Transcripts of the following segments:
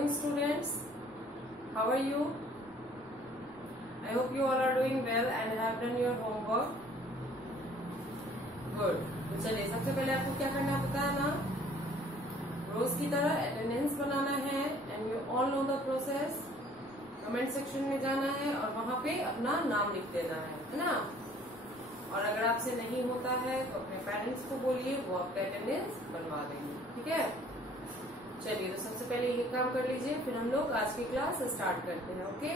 morning students, how are you? I hope you all are doing well and have done your homework. Good. तो चलिए सबसे पहले आपको क्या करना है पता है ना, रोज की तरह अटेंडेंस बनाना है and you all know the process. Comment section में जाना है और वहां पे अपना नाम लिख देना है ना। और अगर आपसे नहीं होता है तो अपने पेरेंट्स को बोलिए, वो आपका अटेंडेंस बनवा देंगे, ठीक है। चलिए तो सबसे पहले ये काम कर लीजिए, फिर हम लोग आज की क्लास स्टार्ट करते हैं। ओके,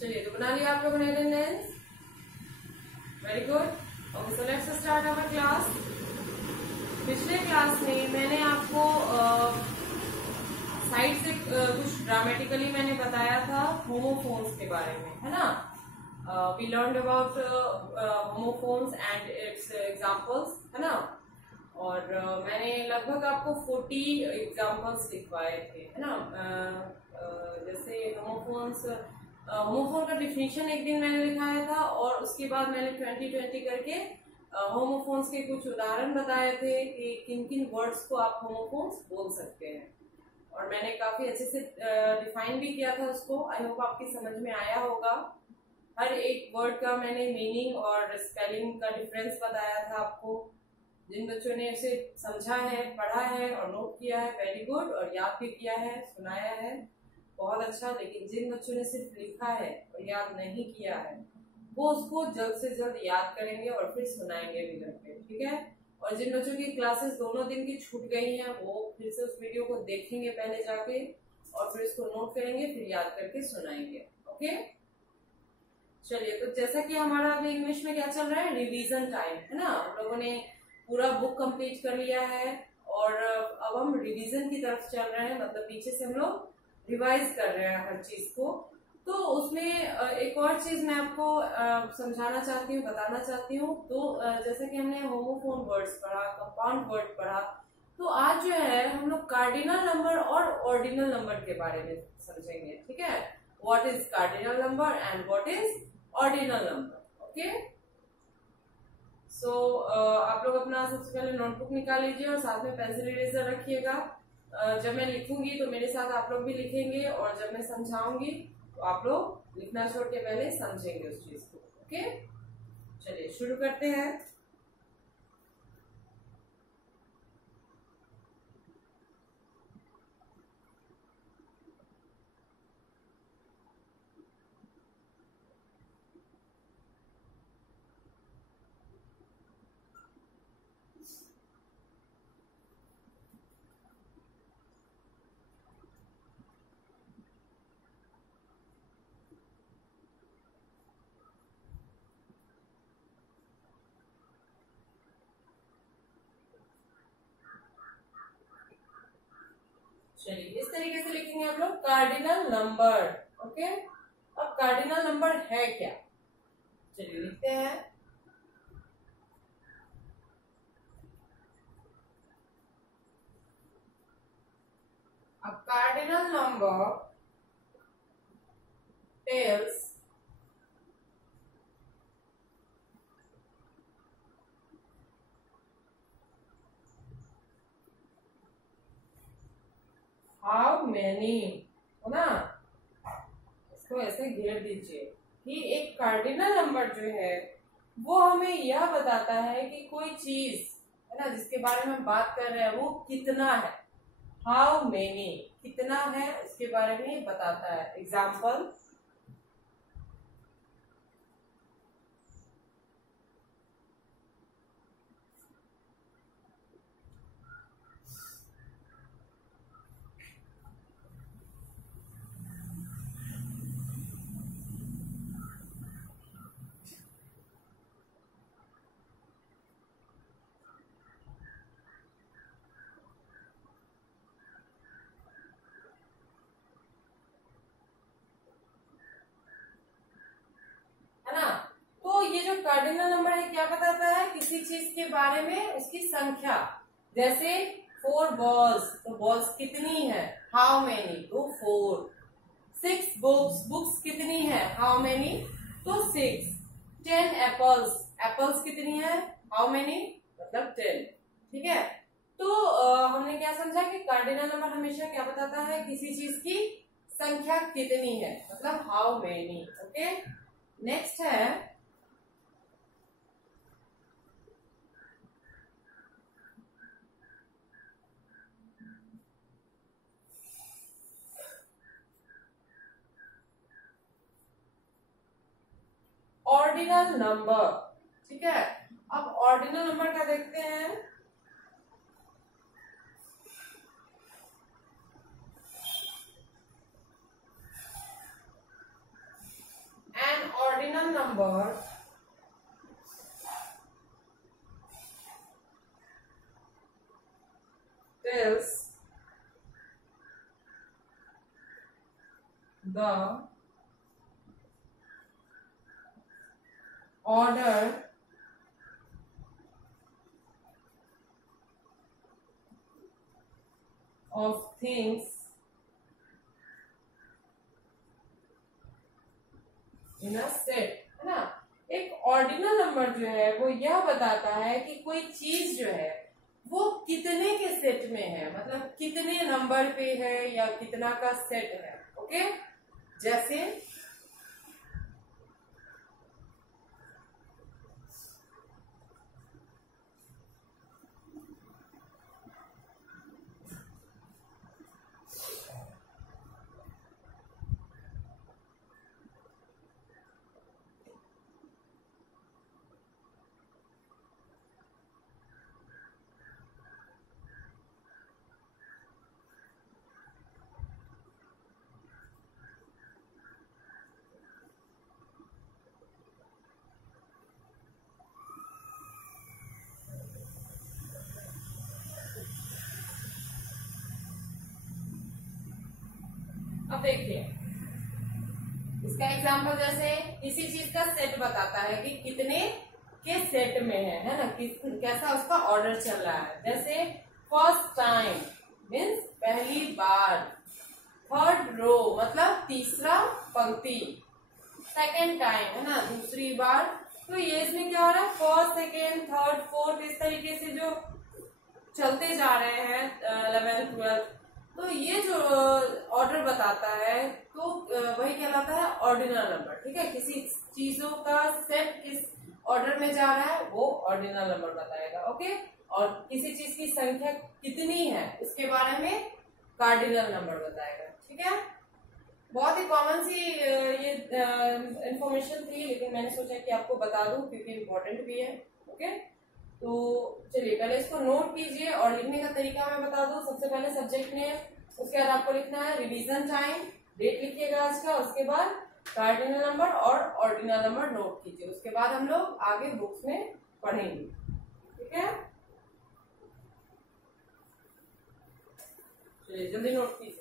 चलिए तो बना लिया आप लोगों ने attendance. Very good. Okay, so let's start our class. पिछले क्लास में मैंने आपको साइड से कुछ ग्रामेटिकली मैंने बताया था होमोफोन्स के बारे में, है ना। We learned about homophones and its examples, है ना। और मैंने लगभग आपको 40 एग्जांपल्स लिखवाए थे, है ना। जैसे होमोफोन का डिफिनीशन एक दिन मैंने लिखाया था और उसके बाद मैंने 20 करके होमोफोन्स के कुछ उदाहरण बताए थे कि किन किन वर्ड्स को आप होमोफोन्स बोल सकते हैं। और मैंने काफी अच्छे से डिफाइन भी किया था उसको। आई होप आपकी समझ में आया होगा। हर एक वर्ड का मैंने मीनिंग और स्पेलिंग का डिफरेंस बताया था आपको। जिन बच्चों ने इसे समझा है, पढ़ा है और नोट किया है, वेरी गुड। और याद भी किया है, सुनाया है, बहुत अच्छा। लेकिन जिन बच्चों ने सिर्फ लिखा है और याद नहीं किया है, वो उसको जल्द से जल्द याद करेंगे और फिर सुनाएंगे भी घर पे, ठीक है। और जिन बच्चों की क्लासेस दोनों दिन की छूट गई हैं, वो फिर से उस वीडियो को देखेंगे पहले जाके और फिर इसको नोट करेंगे, फिर याद करके सुनाएंगे। ओके, चलिए तो जैसा कि हमारा अभी इंग्लिश में क्या चल रहा है, रिवीजन टाइम, है ना। हम लोगों ने पूरा बुक कंप्लीट कर लिया है और अब हम रिवीजन की तरफ चल रहे हैं। मतलब पीछे से हम लोग रिवाइज कर रहे हैं हर चीज को। तो उसमें एक और चीज मैं आपको समझाना चाहती हूँ, बताना चाहती हूँ। तो जैसे कि हमने होमोफोन वर्ड्स पढ़ा, कंपाउंड वर्ड पढ़ा, तो आज जो है हम लोग कार्डिनल नंबर और ऑर्डिनल नंबर के बारे में समझेंगे, ठीक है। What is cardinal number and what is ordinal number. Okay, so आप लोग अपना सबसे पहले नोटबुक निकाल लीजिए और साथ में पेंसिल इरेजर रखिएगा। जब मैं लिखूंगी तो मेरे साथ आप लोग भी लिखेंगे और जब मैं समझाऊंगी तो आप लोग लिखना छोड़ के पहले समझेंगे उस चीज को। ओके, चलिए शुरू करते हैं। चलिए इस तरीके से लिखेंगे आप लोग कार्डिनल नंबर। ओके, अब कार्डिनल नंबर है क्या, चलिए लिखते हैं। अब cardinal number tales how many, हो ना। इसको ऐसे घेर दीजिए कि एक कार्डिनल नंबर जो है वो हमें यह बताता है कि कोई चीज, है ना, जिसके बारे में हम बात कर रहे हैं वो कितना है। हाउ मेनी, कितना है उसके बारे में बताता है। एग्जाम्पल, कार्डिनल नंबर है क्या बताता है, किसी चीज के बारे में उसकी संख्या। जैसे 4 balls, तो balls कितनी है? How many? तो 4. 6 books, books कितनी है? How many? तो 6. 10 apples, apples कितनी है? How many? मतलब 10. ठीक है, तो हमने क्या समझा कि कार्डिनल नंबर हमेशा क्या बताता है? किसी चीज की संख्या कितनी है, मतलब हाउ मेनी. ओके, नेक्स्ट है ऑर्डिनल नंबर. ठीक है, अब ऑर्डिनल नंबर का देखते हैं. N ordinal number tells the order of things in a set. है ना, एक ऑर्डिनल नंबर जो है वो यह बताता है कि कोई चीज जो है वो कितने के सेट में है, मतलब कितने नंबर पे है या कितना का सेट है. ओके, जैसे अब देखिए इसका एग्जांपल, जैसे किसी चीज का सेट बताता है कि कितने के सेट में है ना, कैसा उसका ऑर्डर चल रहा है. जैसे फर्स्ट टाइम मीन्स पहली बार, थर्ड रो मतलब तीसरा पंक्ति, सेकेंड टाइम है ना दूसरी बार. तो ये इसमें क्या हो रहा है? फर्स्ट, सेकेंड, थर्ड, फोर्थ, इस तरीके से जो चलते जा रहे हैं 11th 12th. तो ये जो ऑर्डर बताता है तो वही कहलाता है ऑर्डिनल नंबर. ठीक है, किसी चीजों का सेट किस ऑर्डर में जा रहा है वो ऑर्डिनल नंबर बताएगा. ओके, और किसी चीज की संख्या कितनी है उसके बारे में कार्डिनल नंबर बताएगा. ठीक है, बहुत ही कॉमन सी ये इंफॉर्मेशन थी, लेकिन मैंने सोचा कि आपको बता दूं क्योंकि इम्पोर्टेंट भी है. ओके, तो चलिए पहले इसको नोट कीजिए और लिखने का तरीका मैं बता दूं. सबसे पहले सब्जेक्ट नेम, उसके बाद आपको लिखना है रिवीजन टाइम, डेट लिखिएगा आज का. उसके बाद कार्डिनल नंबर और ऑर्डिनल नंबर नोट कीजिए. उसके बाद हम लोग आगे बुक्स में पढ़ेंगे. ठीक है, चलिए जल्दी नोट कीजिए.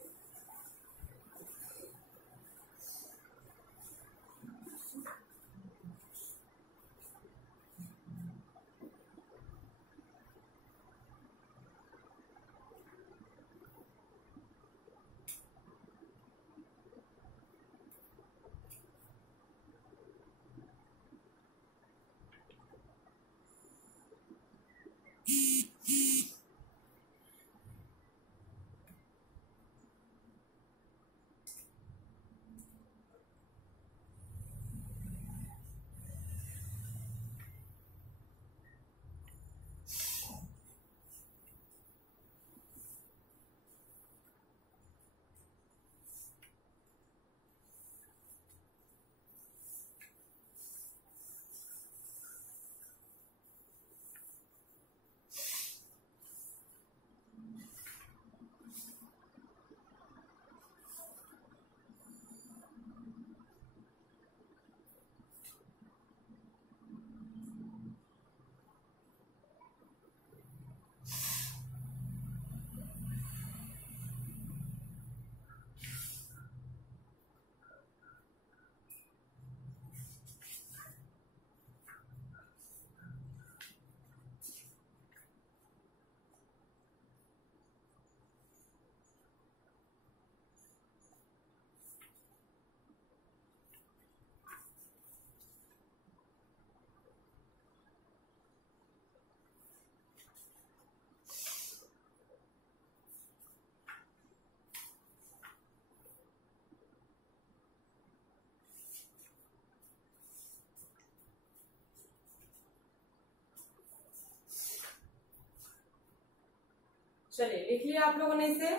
चलिए लिख लिया आप लोगों ने इसे,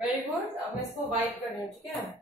वेरी गुड। अब मैं इसको वाइट कर रही हूँ, ठीक है।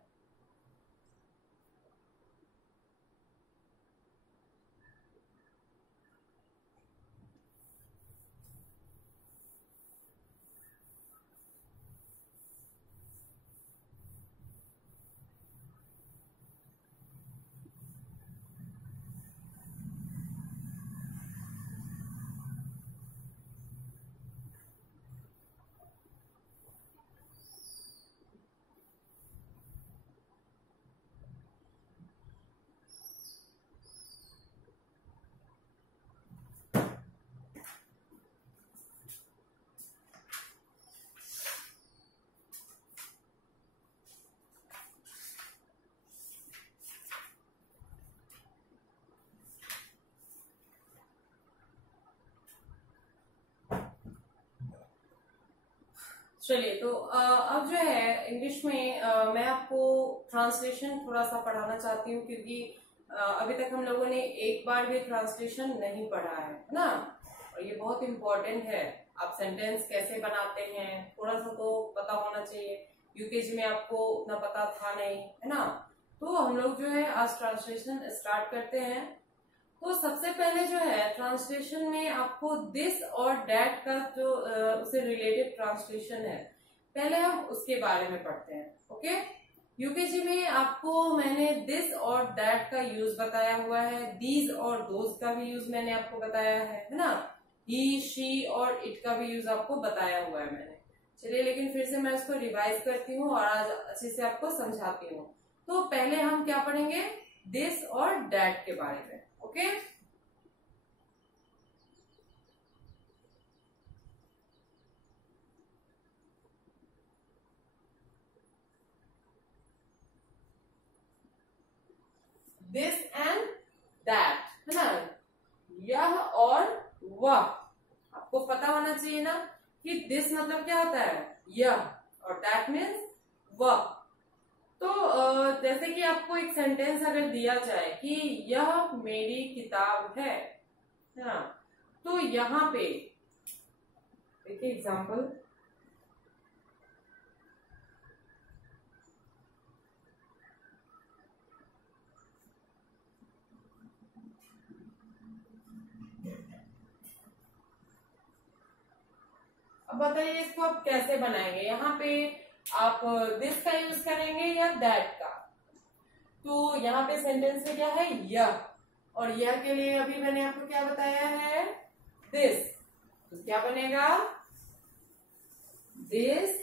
चलिए तो अब जो है इंग्लिश में मैं आपको ट्रांसलेशन थोड़ा सा पढ़ाना चाहती हूँ, क्योंकि अभी तक हम लोगों ने एक बार भी ट्रांसलेशन नहीं पढ़ा है ना, और ये बहुत इम्पोर्टेंट है। आप सेंटेंस कैसे बनाते हैं थोड़ा सा तो पता होना चाहिए, यूकेजी में आपको उतना पता था नहीं, है ना। तो हम लोग जो है आज ट्रांसलेशन स्टार्ट करते हैं। तो सबसे पहले जो है ट्रांसलेशन में आपको दिस और डैट का जो उससे रिलेटेड ट्रांसलेशन है, पहले हम उसके बारे में पढ़ते हैं। ओके, यूकेजी में आपको मैंने दिस और दैट का यूज बताया हुआ है, दीज और दोज का भी यूज मैंने आपको बताया है ना, ही शी और इट का भी यूज आपको बताया हुआ है मैंने। चलिए लेकिन फिर से मैं इसको रिवाइज करती हूँ और आज अच्छे से आपको समझाती हूँ। तो पहले हम क्या पढ़ेंगे, दिस और डैट के बारे में। ओके, दिस एंड दैट, है ना, यह और वह। आपको पता होना चाहिए ना कि दिस मतलब क्या होता है, यह, और दैट मीन्स वह। तो जैसे कि आपको एक सेंटेंस अगर दिया जाए कि यह मेरी किताब है ना, तो यहाँ पे देखिए एग्जाम्पल, अब बताइए इसको आप कैसे बनाएंगे। यहाँ पे आप दिस का यूज करेंगे या दैट का। तो यहाँ पे सेंटेंस में क्या है, यह, और यह के लिए अभी मैंने आपको क्या बताया है, दिस। तो क्या बनेगा, दिस।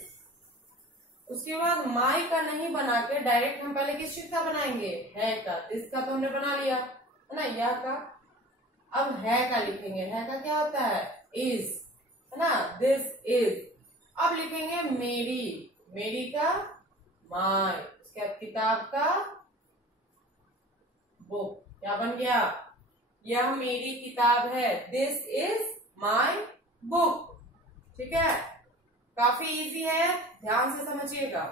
उसके बाद माई का नहीं बना के डायरेक्ट हम पहले किस चीज का बनाएंगे, है का। दिस का तो हमने बना लिया है ना, यह का। अब है का लिखेंगे, है का क्या होता है, इज, है ना, दिस इज। अब लिखेंगे मेरी, मेरी का माई, उसके बाद किताब का बुक। क्या बन गया, यह मेरी किताब है, दिस इज माई बुक। ठीक है, काफी इजी है, ध्यान से समझिएगा।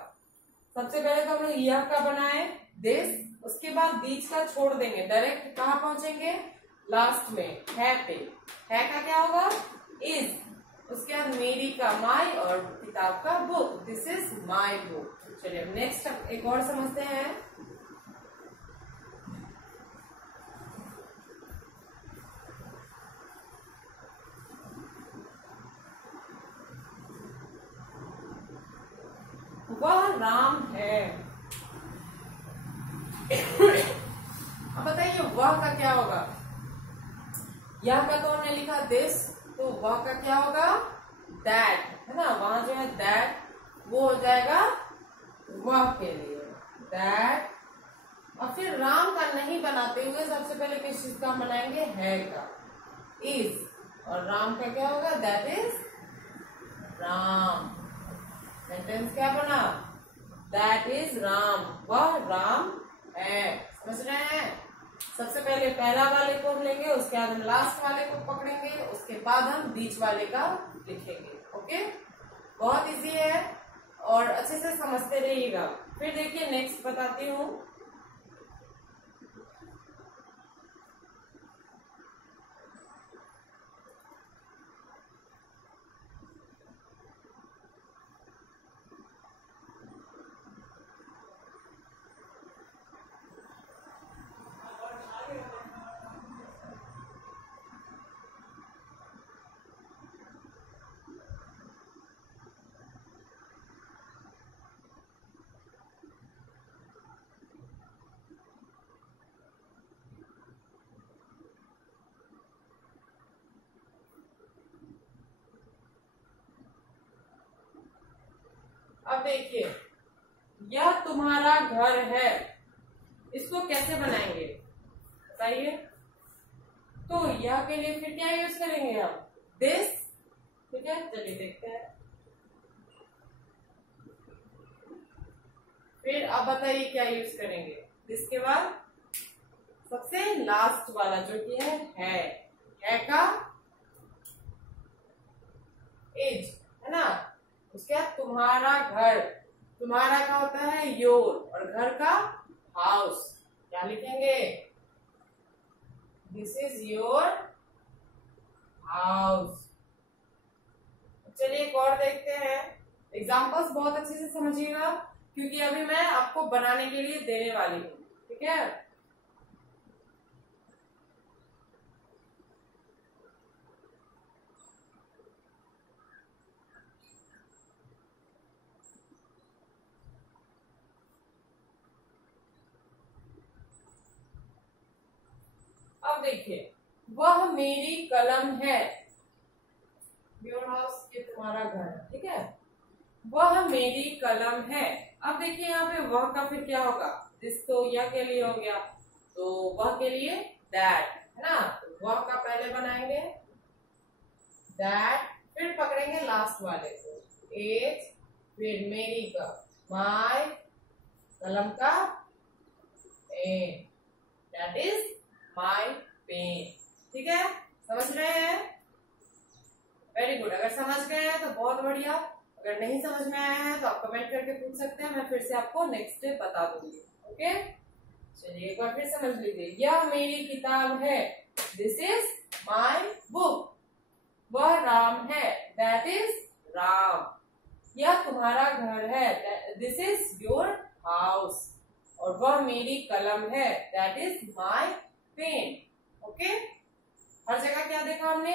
सबसे पहले तो हम लोग यह का बनाए, दिस, उसके बाद बीच का छोड़ देंगे, डायरेक्ट कहाँ पहुंचेंगे, लास्ट में है पे। है का क्या होगा, इज, उसके बाद मेरी का माई और किताब का book, this is my book. चलिए नेक्स्ट एक और समझते हैं। वह राम है। अब बताइए वह का क्या होगा, यह का तो हमने लिखा दिस, तो वह का क्या होगा, दैट, है ना। वहां जो है दैट, वो हो जाएगा वह के लिए, दैट। और फिर राम का नहीं बनाते हुए सबसे पहले किस चीज का बनाएंगे, है का, इज, और राम का क्या होगा, दैट इज राम। सेंटेंस क्या बना, दैट इज राम, वह राम है। समझ रहे हैं, सबसे पहले पहला वाले को हम लेंगे, उसके बाद हम लास्ट वाले को पकड़ेंगे, उसके बाद हम बीच वाले का लिखेंगे। ओके, बहुत इजी है और अच्छे से समझते रहिएगा। फिर देखिए नेक्स्ट बताती हूँ। अब देखिए, यह तुम्हारा घर है, इसको कैसे बनाएंगे बताइए। तो यह के लिए फिर क्या यूज करेंगे हम, दिस। ठीक है, चलिए देखते हैं। फिर अब बताइए क्या यूज करेंगे दिस के बाद, सबसे लास्ट वाला जो कि है का एज, है ना। उसके बाद तुम्हारा घर, तुम्हारा का होता है योर, और घर का हाउस। क्या लिखेंगे, दिस इज योर हाउस। चलिए एक और देखते हैं। एग्जाम्पल्स बहुत अच्छे से समझिएगा, क्योंकि अभी मैं आपको बनाने के लिए देने वाली हूँ। ठीक है, अब देखिए, वह मेरी कलम है, योर हाउस ये तुम्हारा घर, ठीक है। वह मेरी कलम है। अब देखिए यहाँ पे वह का फिर क्या होगा, दिस तो यह के लिए हो गया, तो वह के लिए दैट, है ना। तो वह का पहले बनाएंगे दैट, फिर पकड़ेंगे लास्ट वाले को एज, फिर मेरी का माय, कलम का pen, that is my pen. ठीक है, समझ रहे हैं, वेरी गुड। अगर समझ गए हैं तो बहुत बढ़िया, अगर नहीं समझ में आया है तो आप कमेंट करके पूछ सकते हैं, मैं फिर से आपको नेक्स्ट स्टेप बता दूंगी। ओके, चलिए एक बार फिर समझ लीजिए। यह मेरी किताब है, दिस इज माय बुक। वह राम है, दैट इज राम। यह तुम्हारा घर है, दिस इज योर हाउस। और वह मेरी कलम है, that is my pen. Okay, हर जगह क्या देखा हमने,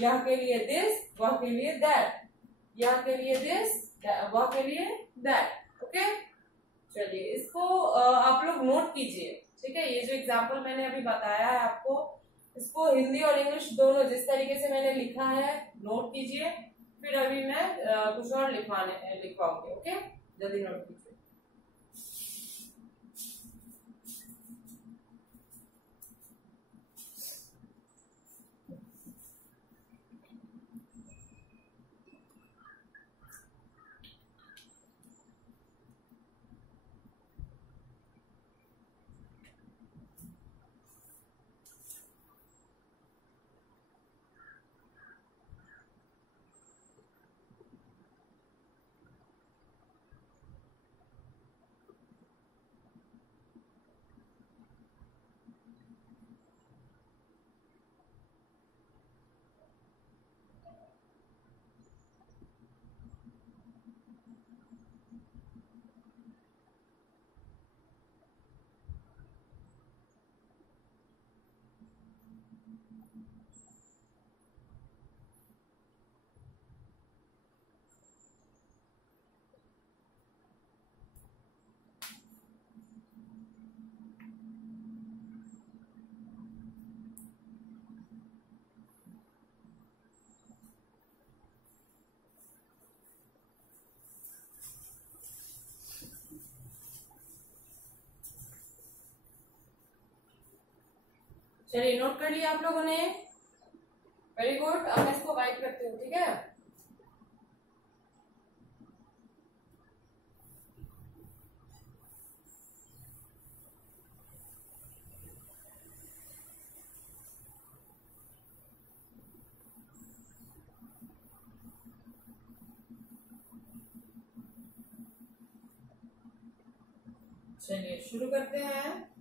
यह के लिए दिस, वह के लिए दैट, यह के लिए दिस, वह के लिए दैट। ओके, चलिए इसको आप लोग नोट कीजिए। ठीक है, ये जो एग्जाम्पल मैंने अभी बताया है आपको, इसको हिंदी और इंग्लिश दोनों जिस तरीके से मैंने लिखा है नोट कीजिए। फिर अभी मैं कुछ और लिखवाऊंगी। ओके, जल्दी नोट कीजिए। चलिए नोट कर लिया आप लोगों ने, वेरी गुड। अब मैं इसको वाइट करती हूँ। ठीक है, चलिए शुरू करते हैं।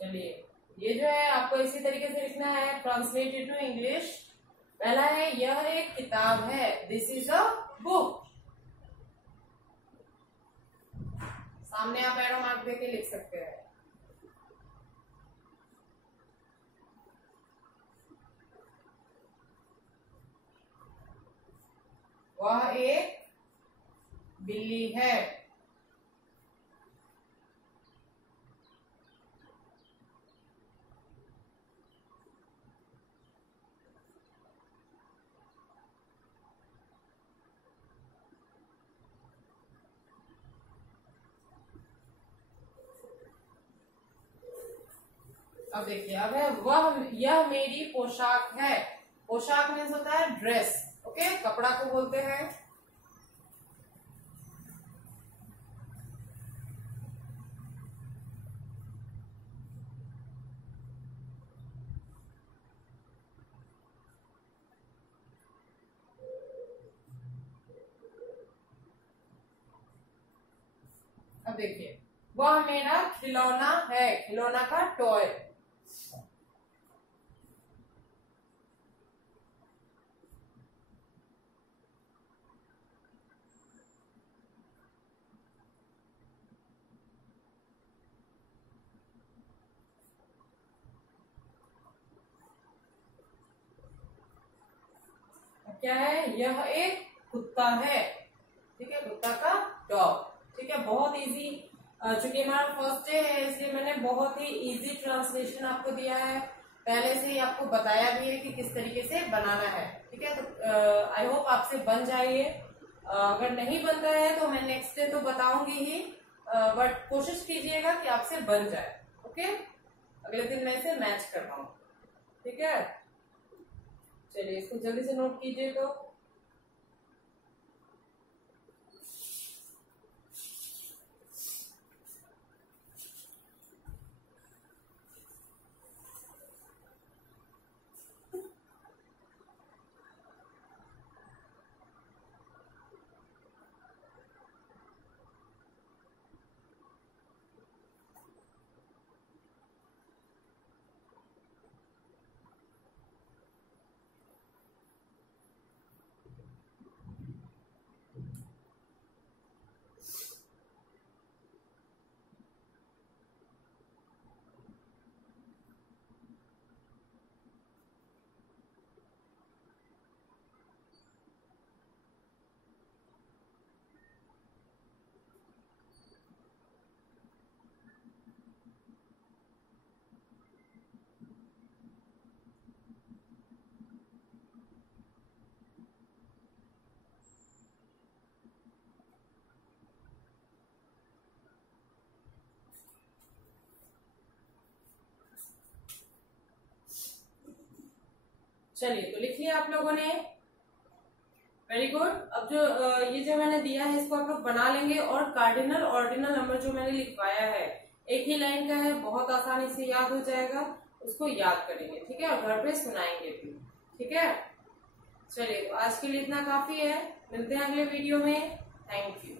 चलिए, ये जो है आपको इसी तरीके से लिखना है, ट्रांसलेट इट टू इंग्लिश। पहला है यह एक किताब है, दिस इज अ बुक। सामने आप एरो मार्क देके लिख सकते हैं। वह एक बिल्ली है। अब देखिए, अब है यह मेरी पोशाक है। पोशाक मीन्स होता है ड्रेस, ओके, कपड़ा को बोलते हैं। अब देखिए, वह मेरा खिलौना है, खिलौना का टॉय। क्या है, यह एक कुत्ता है, ठीक है, कुत्ता का डॉग, ठीक है। बहुत इजी, चूंकि हमारा फर्स्ट डे है इसलिए मैंने बहुत ही इजी ट्रांसलेशन आपको दिया है, पहले से ही आपको बताया भी है कि किस तरीके से बनाना है, ठीक है। तो आई होप आपसे बन जाइए। अगर नहीं बन रहा है तो मैं नेक्स्ट डे तो बताऊंगी ही, बट कोशिश कीजिएगा कि आपसे बन जाए, ओके। अगले दिन मैं इसे मैच कर पाऊँ, ठीक है। चलिए इसको जल्दी से नोट कीजिए। तो चलिए, तो लिख लिया आप लोगों ने, वेरी गुड। अब जो ये जो मैंने दिया है इसको आप लोग बना लेंगे, और कार्डिनल ऑर्डिनल नंबर जो मैंने लिखवाया है एक ही लाइन का है, बहुत आसानी से याद हो जाएगा, उसको याद करेंगे, ठीक है, और घर पे सुनाएंगे भी, ठीक है। चलिए, तो आज के लिए इतना काफी है, मिलते हैं अगले वीडियो में। Thank you.